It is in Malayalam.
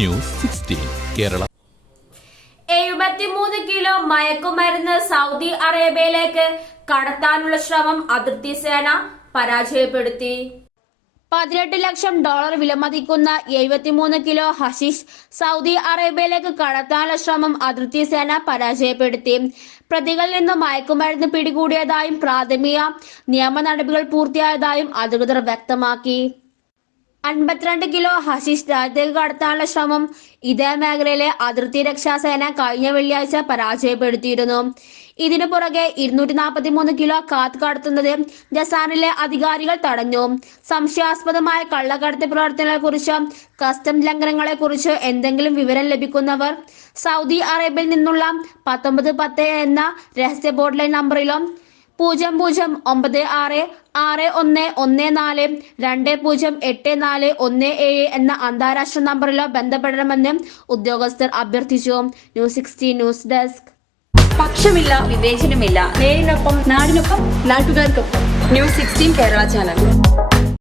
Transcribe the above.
ന്യൂസ് 16 കേരള. 73 കിലോ മയക്കുമരുന്ന് സൗദി അറേബ്യയിലേക്ക് കടത്താനുള്ള ശ്രമം അതിർത്തി സേന പരാജയപ്പെടുത്തി. $18 ലക്ഷം വിലമതിക്കുന്ന 73 കിലോ ഹഷീഷ് സൗദി അറേബ്യയിലേക്ക് കടത്താനുള്ള ശ്രമം അതിർത്തി സേന പരാജയപ്പെടുത്തി. പ്രതികളിൽ നിന്ന് മയക്കുമരുന്ന് പിടികൂടിയതായും പ്രാഥമിക നിയമ നടപടികൾ പൂർത്തിയായതായും അധികൃതർ വ്യക്തമാക്കി. 52 കിലോ ഹഷീഷ് രാജ്യത്തേക്ക് കടത്താനുള്ള ശ്രമം ഇതേ മേഖലയിലെ അതിർത്തി രക്ഷാസേന കഴിഞ്ഞ വെള്ളിയാഴ്ച പരാജയപ്പെടുത്തിയിരുന്നു. ഇതിനു പുറകെ 243 കിലോ കാത്ത് കടത്തുന്നത് ജസാനിലെ അധികാരികൾ തടഞ്ഞു. സംശയാസ്പദമായ കള്ളക്കടത്ത് പ്രവർത്തനങ്ങളെ കുറിച്ച് കസ്റ്റം ലംഘനങ്ങളെ കുറിച്ച് എന്തെങ്കിലും വിവരം ലഭിക്കുന്നവർ സൗദി അറേബ്യയിൽ നിന്നുള്ള 1910 എന്ന രഹസ്യ ബോർഡ് ലൈൻ നമ്പറിലോ 005661142084 എന്ന അന്താരാഷ്ട്ര നമ്പറിലോ ബന്ധപ്പെടണമെന്ന് ഉദ്യോഗസ്ഥർ അഭ്യർത്ഥിച്ചു. News 16 news desk. പക്ഷമില്ല, വിവേചനമില്ല. നേരിനൊപ്പം, നാടിനൊപ്പം, നാട്ടുകാർക്കൊപ്പം. News 16 Kerala channel.